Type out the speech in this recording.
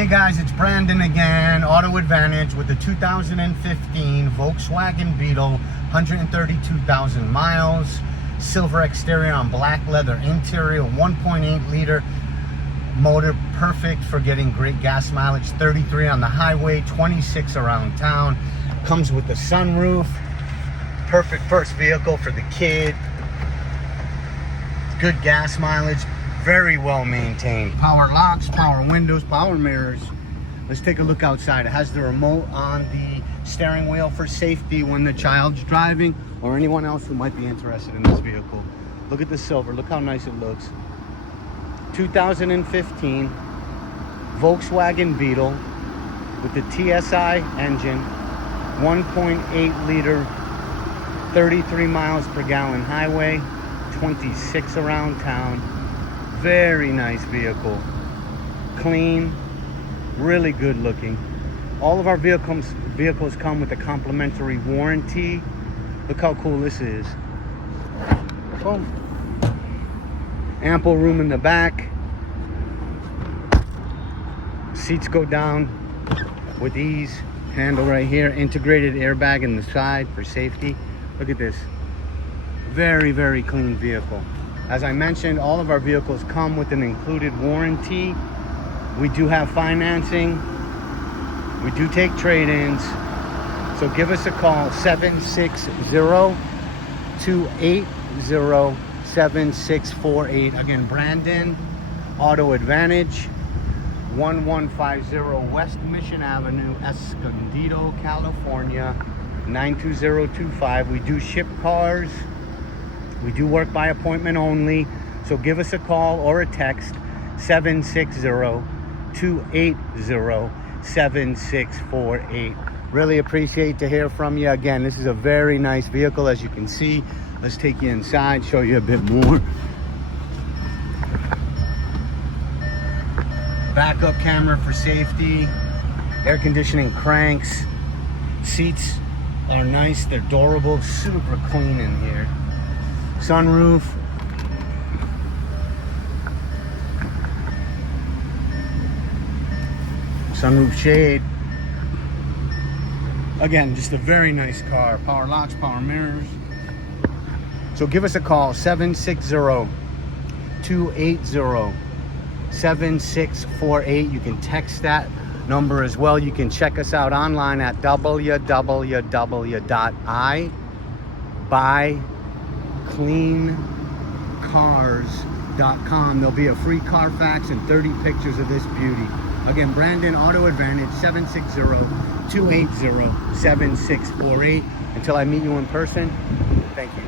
Hey guys, it's Brandon again, Auto Advantage with the 2015 Volkswagen Beetle, 132,000 miles, silver exterior on black leather interior, 1.8 liter motor, perfect for getting great gas mileage, 33 on the highway, 26 around town. Comes with the sunroof, perfect first vehicle for the kid, good gas mileage, very well maintained. Power locks, power windows, power mirrors. Let's take a look outside. It has the remote on the steering wheel for safety when the child's driving or anyone else who might be interested in this vehicle. Look at the silver, look how nice it looks. 2015 Volkswagen Beetle with the TSI engine, 1.8 liter, 33 miles per gallon highway, 26 around town. Very nice vehicle, clean, really good looking. All of our vehicles come with a complimentary warranty. Look how cool this is. Boom. Ample room in the back. Seats go down with ease. Handle right here, integrated airbag in the side for safety. Look at this, very, very clean vehicle. As I mentioned, all of our vehicles come with an included warranty. We do have financing. We do take trade-ins. So give us a call, 760-280-7648. Again, Brandon, Auto Advantage, 1150 West Mission Avenue, Escondido, California, 92025. We do ship cars. We do work by appointment only, so give us a call or a text, 760-280-7648. Really appreciate to hear from you. Again, this is a very nice vehicle, as you can see. Let's take you inside, show you a bit more. Backup camera for safety, air conditioning cranks, seats are nice, they're durable, super clean in here. Sunroof, sunroof shade. Again, just a very nice car. Power locks, power mirrors. So give us a call, 760-280-7648. You can text that number as well. You can check us out online at www.buycleancars.com. There'll be a free Carfax and 30 pictures of this beauty. Again, Brandon, Auto Advantage, 760-280-7648. Until I meet you in person, thank you.